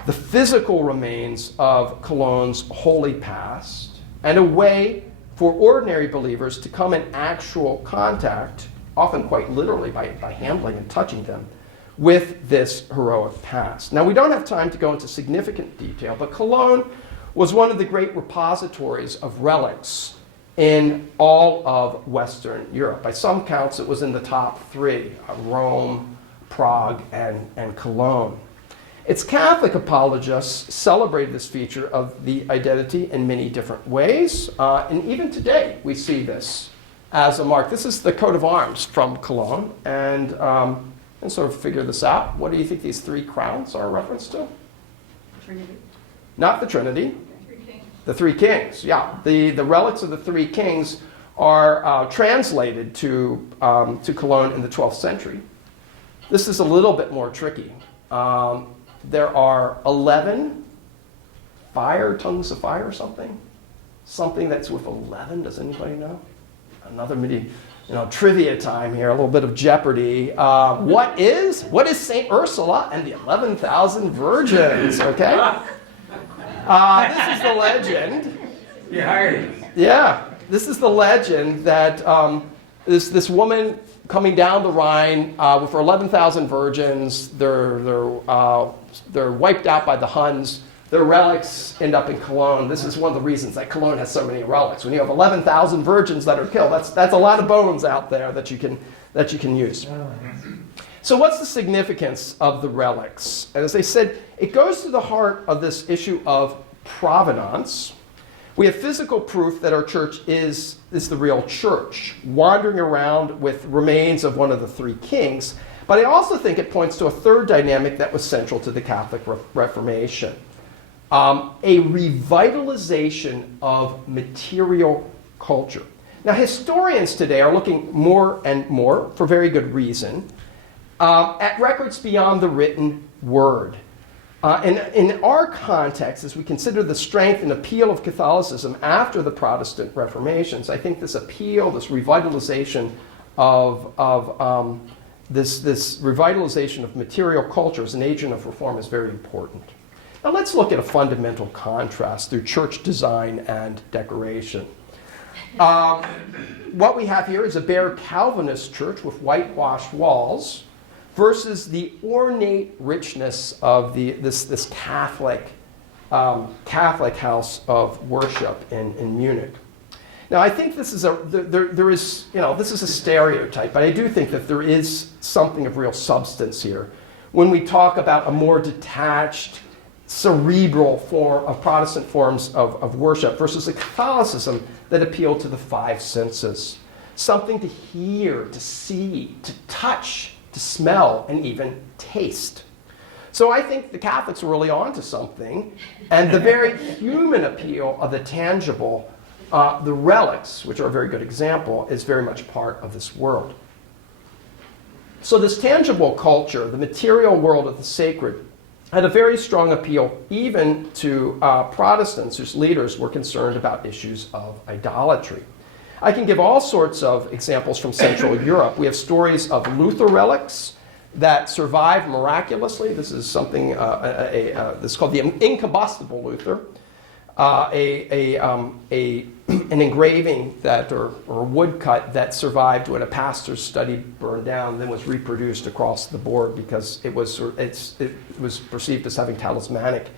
the physical remains of Cologne's holy past, and a way for ordinary believers to come in actual contact, often quite literally by handling and touching them, with this heroic past. Now, we don't have time to go into significant detail, but Cologne was one of the great repositories of relics in all of Western Europe. By some counts, it was in the top three: Rome, Prague, and Cologne. Its Catholic apologists celebrated this feature of the identity in many different ways, and even today we see this as a mark. This is the coat of arms from Cologne, and sort of figure this out. What do you think these three crowns are a reference to? Trinity. Not the Trinity. Three kings. The three kings, yeah. The relics of the three kings are translated to Cologne in the 12th century. This is a little bit more tricky. There are 11 tongues of fire or something. Something that's with 11, does anybody know? Another trivia time here, a little bit of Jeopardy. What is St. Ursula and the 11,000 virgins, okay? This is the legend. You hired it. Yeah, this is the legend that this woman coming down the Rhine with her 11,000 virgins. They're wiped out by the Huns. Their relics end up in Cologne. This is one of the reasons that Cologne has so many relics. When you have 11,000 virgins that are killed, that's a lot of bones out there that you can use. So what's the significance of the relics? As I said, it goes to the heart of this issue of provenance. We have physical proof that our church is the real church, wandering around with remains of one of the three kings. But I also think it points to a third dynamic that was central to the Catholic Reformation. A revitalization of material culture. Now, historians today are looking more and more, for very good reason, at records beyond the written word. In our context, as we consider the strength and appeal of Catholicism after the Protestant Reformations, I think this appeal, this revitalization this revitalization of material culture as an agent of reform is very important. Now let's look at a fundamental contrast through church design and decoration. What we have here is a bare Calvinist church with whitewashed walls versus the ornate richness of this Catholic house of worship in Munich. Now, I think this is this is a stereotype, but I do think that there is something of real substance here when we talk about a more detached, cerebral form of Protestant forms of worship versus a Catholicism that appealed to the five senses. Something to hear, to see, to touch, to smell, and even taste. So I think the Catholics were really onto something, and the very human appeal of the tangible, the relics, which are a very good example, is very much part of this world. So this tangible culture, the material world of the sacred, had a very strong appeal even to Protestants whose leaders were concerned about issues of idolatry. I can give all sorts of examples from Central Europe. We have stories of Luther relics that survived miraculously. This is something, this is called the incombustible Luther. An engraving that, or a woodcut that survived when a pastor's study burned down and then was reproduced across the board because it was perceived as having talismanic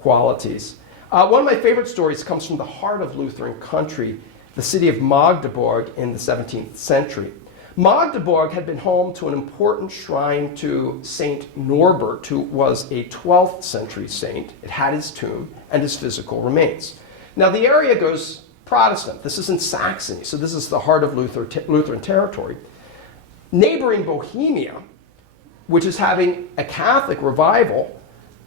qualities. One of my favorite stories comes from the heart of Lutheran country, the city of Magdeburg in the 17th century. Magdeburg had been home to an important shrine to Saint Norbert, who was a 12th century saint. It had his tomb and his physical remains. Now the area goes Protestant. This is in Saxony, so this is the heart of Lutheran territory. Neighboring Bohemia, which is having a Catholic revival,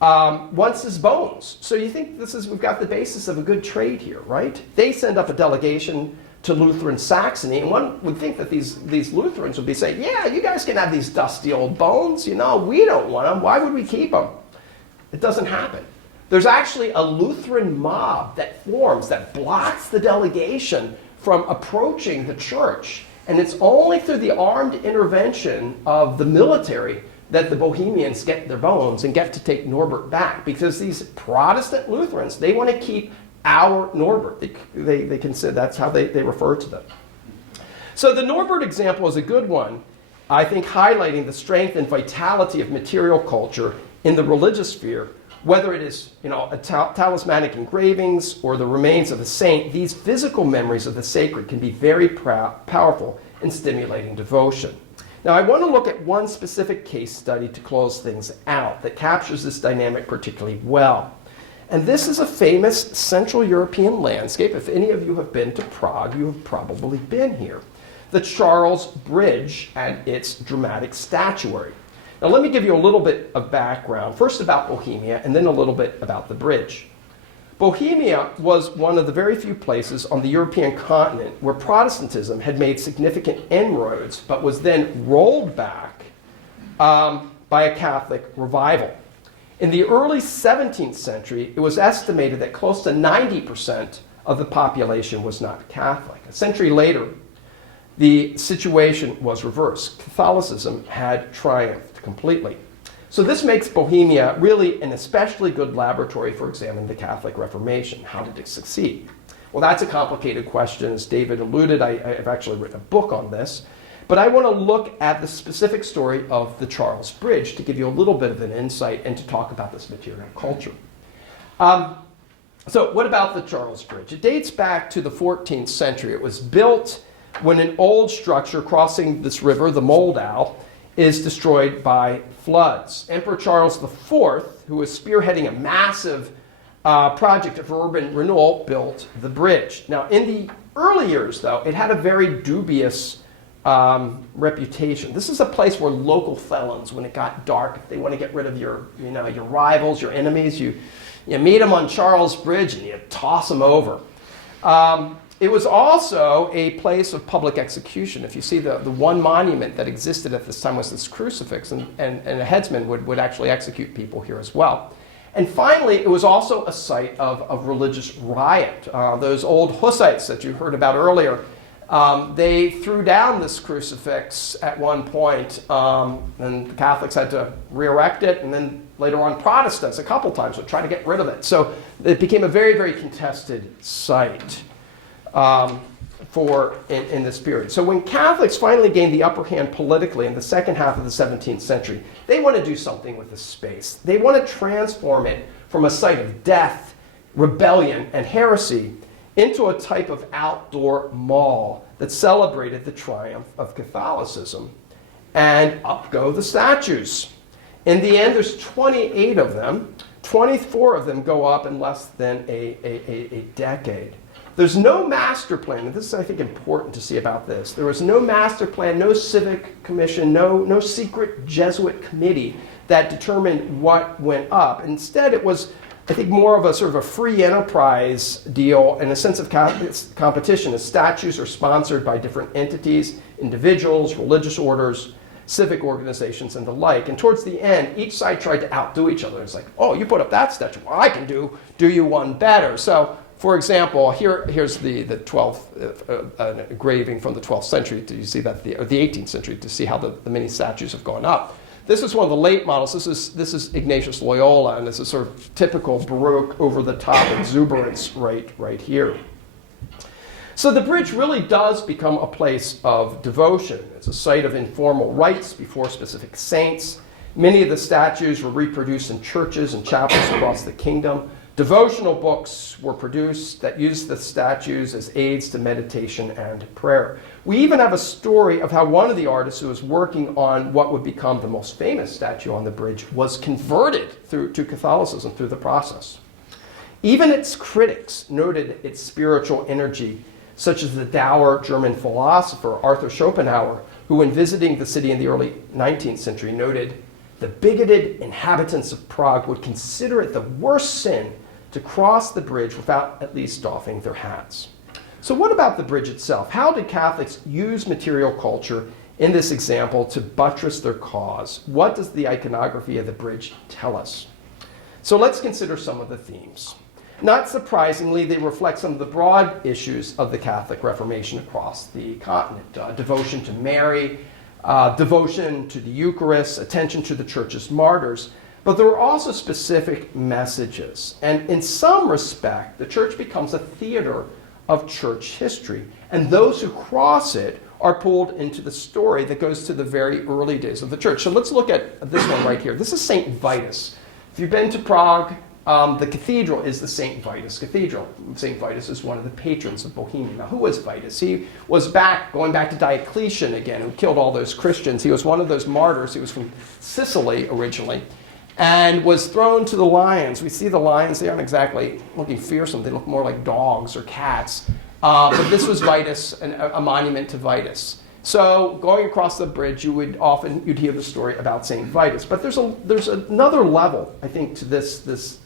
wants his bones. So you think we've got the basis of a good trade here, right? They send up a delegation to Lutheran Saxony, and one would think that these Lutherans would be saying, yeah, you guys can have these dusty old bones, we don't want them, why would we keep them? It doesn't happen. There's actually a Lutheran mob that forms that blocks the delegation from approaching the church, and it's only through the armed intervention of the military that the Bohemians get their bones and get to take Norbert back, because these Protestant Lutherans, they want to keep our Norbert. They consider that's how they refer to them. So the Norbert example is a good one, I think, highlighting the strength and vitality of material culture in the religious sphere, whether it is talismanic engravings or the remains of a saint. These physical memories of the sacred can be very powerful in stimulating devotion. Now I want to look at one specific case study to close things out that captures this dynamic particularly well. And this is a famous Central European landscape. If any of you have been to Prague, you have probably been here. The Charles Bridge and its dramatic statuary. Now let me give you a little bit of background, first about Bohemia and then a little bit about the bridge. Bohemia was one of the very few places on the European continent where Protestantism had made significant inroads but was then rolled back by a Catholic revival. In the early 17th century, it was estimated that close to 90% of the population was not Catholic. A century later, the situation was reversed. Catholicism had triumphed completely. So this makes Bohemia really an especially good laboratory for examining the Catholic Reformation. How did it succeed? Well, that's a complicated question. As David alluded, I've actually written a book on this. But I want to look at the specific story of the Charles Bridge to give you a little bit of an insight and to talk about this material culture. So what about the Charles Bridge? It dates back to the 14th century. It was built when an old structure crossing this river, the Moldau, is destroyed by floods. Emperor Charles IV, who was spearheading a massive project of urban renewal, built the bridge. Now, in the early years, though, it had a very dubious reputation. This is a place where local felons, when it got dark, if they want to get rid of your rivals, your enemies, you meet them on Charles Bridge and you toss them over. It was also a place of public execution. If you see the one monument that existed at this time was this crucifix, and a headsman would actually execute people here as well. And finally, it was also a site of religious riot. Those old Hussites that you heard about earlier, they threw down this crucifix at one point, and the Catholics had to re-erect it, and then later on Protestants a couple times would try to get rid of it. So it became a very, very contested site in this period. So when Catholics finally gained the upper hand politically in the second half of the 17th century, they want to do something with the space. They want to transform it from a site of death, rebellion, and heresy into a type of outdoor mall that celebrated the triumph of Catholicism. And up go the statues. In the end, there's 28 of them. 24 of them go up in less than a decade. There's no master plan, and this is, I think, important to see about this. There was no master plan, no civic commission, no secret Jesuit committee that determined what went up. Instead, it was, I think, more of a sort of a free enterprise deal and a sense of competition, as statues are sponsored by different entities, individuals, religious orders, civic organizations, and the like. And towards the end, each side tried to outdo each other. It's like, oh, you put up that statue. Well, I can do you one better. So, for example, here's the 12th engraving from the 12th century. You see that, or the 18th century, to see how the many statues have gone up. This is one of the late models. This is Ignatius Loyola, and this is sort of typical Baroque over-the-top exuberance right here. So the bridge really does become a place of devotion. It's a site of informal rites before specific saints. Many of the statues were reproduced in churches and chapels across the kingdom. Devotional books were produced that used the statues as aids to meditation and prayer. We even have a story of how one of the artists who was working on what would become the most famous statue on the bridge was converted to Catholicism through the process. Even its critics noted its spiritual energy, such as the dour German philosopher Arthur Schopenhauer, who, when visiting the city in the early 19th century, noted, "The bigoted inhabitants of Prague would consider it the worst sin to cross the bridge without at least doffing their hats." So what about the bridge itself? How did Catholics use material culture in this example to buttress their cause? What does the iconography of the bridge tell us? So let's consider some of the themes. Not surprisingly, they reflect some of the broad issues of the Catholic Reformation across the continent. Devotion to Mary, devotion to the Eucharist, attention to the Church's martyrs. But there are also specific messages. And in some respect, the Church becomes a theater of church history. And those who cross it are pulled into the story that goes to the very early days of the Church. So let's look at this one right here. This is St. Vitus. If you've been to Prague, the cathedral is the St. Vitus Cathedral. St. Vitus is one of the patrons of Bohemia. Now, who was Vitus? He was going back to Diocletian again, who killed all those Christians. He was one of those martyrs. He was from Sicily originally, and was thrown to the lions. We see the lions, they aren't exactly looking fearsome. They look more like dogs or cats. But this was Vitus, a monument to Vitus. So going across the bridge, you'd hear the story about St. Vitus. But there's another level, I think, to this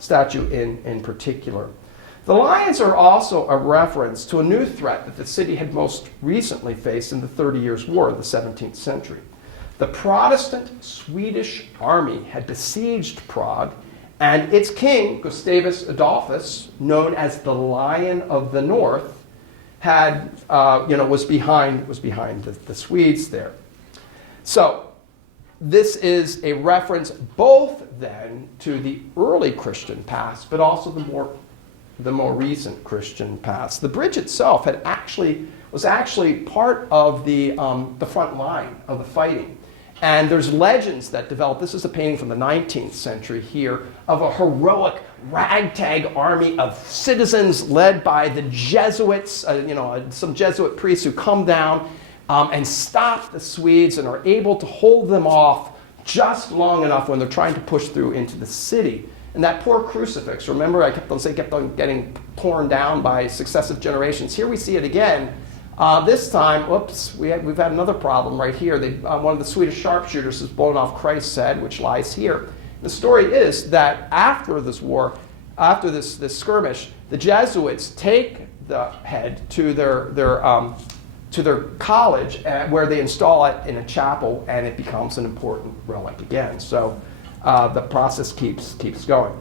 statue in particular. The lions are also a reference to a new threat that the city had most recently faced in the 30 Years' War of the 17th century. The Protestant Swedish army had besieged Prague, and its king, Gustavus Adolphus, known as the Lion of the North, was behind the Swedes there. So this is a reference both then to the early Christian past, but also the more the more recent Christian past. The bridge itself was actually part of the front line of the fighting. And there's legends that developed. This is a painting from the 19th century here of a heroic ragtag army of citizens led by the Jesuits, some Jesuit priests who come down and stop the Swedes and are able to hold them off just long enough when they're trying to push through into the city. And that poor crucifix, remember I kept on getting torn down by successive generations. Here we see it again. This time, whoops, we've had another problem right here. One of the Swedish sharpshooters has blown off Christ's head, which lies here. The story is that after this war, after this skirmish, the Jesuits take the head to their college where they install it in a chapel, and it becomes an important relic again. So the process keeps going.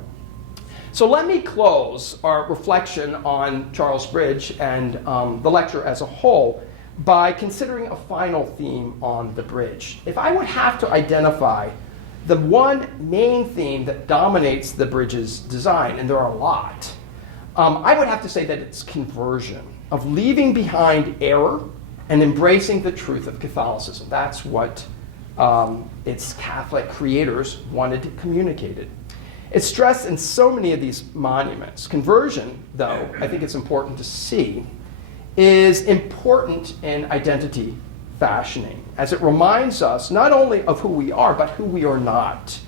So let me close our reflection on Charles Bridge and the lecture as a whole by considering a final theme on the bridge. If I would have to identify the one main theme that dominates the bridge's design, and there are a lot, I would have to say that it's conversion, of leaving behind error and embracing the truth of Catholicism. That's what its Catholic creators wanted communicated. It's stressed in so many of these monuments. Conversion, though, I think it's important to see, is important in identity fashioning, as it reminds us not only of who we are, but who we are not.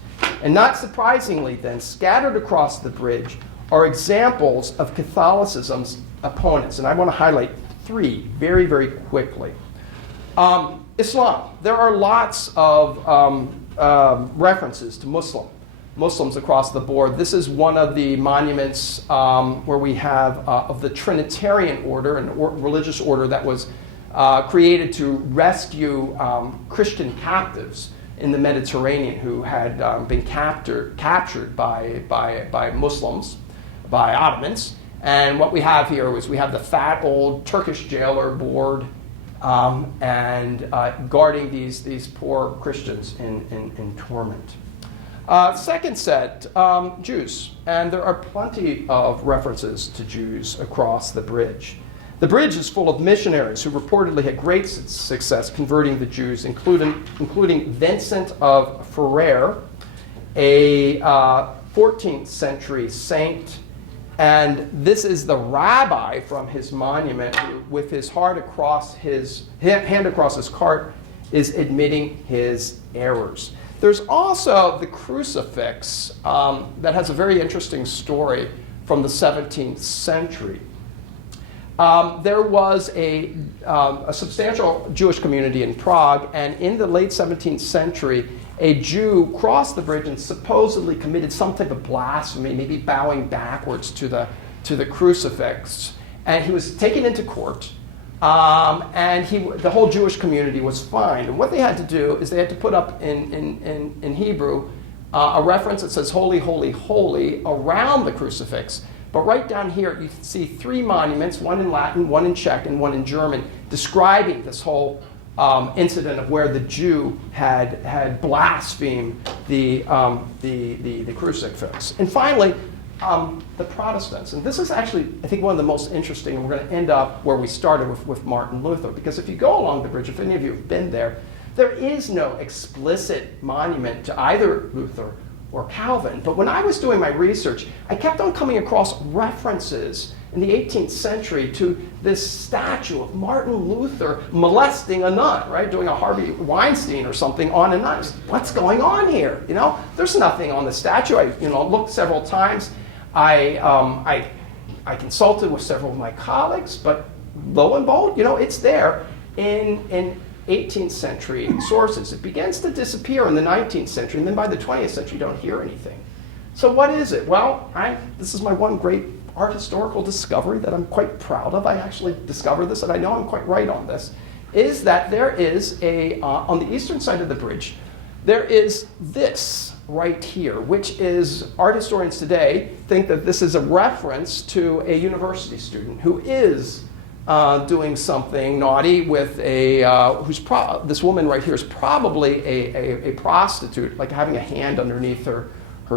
And not surprisingly, then, scattered across the bridge are examples of Catholicism's opponents. And I want to highlight three very, very quickly. Islam. There are lots of references to Muslims across the board. This is one of the monuments where we have of the Trinitarian order, a religious order that was created to rescue Christian captives in the Mediterranean who had been captured by Muslims, by Ottomans. And what we have here is we have the fat old Turkish jailer board and guarding these poor Christians in torment. Second set, Jews. And there are plenty of references to Jews across the bridge. The bridge is full of missionaries who reportedly had great success converting the Jews, including Vincent of Ferrer, a 14th century saint. And this is the rabbi from his monument who, with his hand across his cart, is admitting his errors. There's also the crucifix that has a very interesting story from the 17th century. There was a substantial Jewish community in Prague, and in the late 17th century, a Jew crossed the bridge and supposedly committed some type of blasphemy, maybe bowing backwards to the crucifix. And he was taken into court, and the whole Jewish community was fined. And what they had to do is they had to put up in Hebrew a reference that says "Holy, Holy, Holy" around the crucifix. But right down here, you see three monuments, one in Latin, one in Czech, and one in German, describing this whole incident of where the Jew had blasphemed the crucifix. And finally, the Protestants. And this is actually, I think, one of the most interesting, and we're going to end up where we started with Martin Luther. Because if you go along the bridge, if any of you have been there is no explicit monument to either Luther or Calvin. But when I was doing my research, I kept on coming across references in the 18th century to this statue of Martin Luther molesting a nun, right? Doing a Harvey Weinstein or something on a nun. What's going on here? There's nothing on the statue. I looked several times. I consulted with several of my colleagues, but lo and behold, it's there in 18th century sources. It begins to disappear in the 19th century, and then by the 20th century, you don't hear anything. So what is it? Well, this is my one great art historical discovery that I'm quite proud of. I actually discovered this, and I know I'm quite right on this, is that there is on the eastern side of the bridge, there is this right here, which is, art historians today think that this is a reference to a university student who is doing something naughty with this woman right here is probably a prostitute, like having a hand underneath her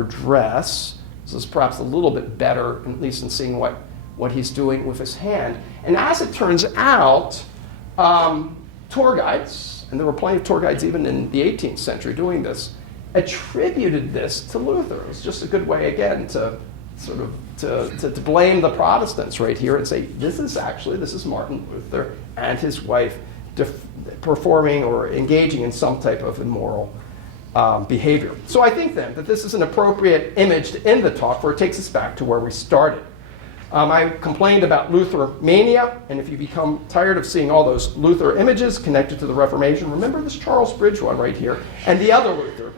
dress. So it's perhaps a little bit better, at least in seeing what he's doing with his hand. And as it turns out, tour guides, and there were plenty of tour guides even in the 18th century doing this, attributed this to Luther. It was just a good way, again, to sort of to blame the Protestants right here and say, this is Martin Luther and his wife performing or engaging in some type of immoral behavior. So I think then that this is an appropriate image to end the talk, for it takes us back to where we started. I complained about Luther mania, and if you become tired of seeing all those Luther images connected to the Reformation, remember this Charles Bridge one right here, and the other Luther.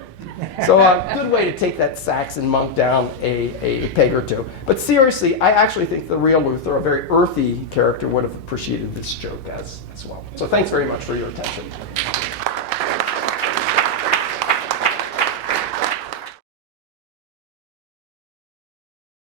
So a good way to take that Saxon monk down a peg or two. But seriously, I actually think the real Luther, a very earthy character, would have appreciated this joke as well. So thanks very much for your attention.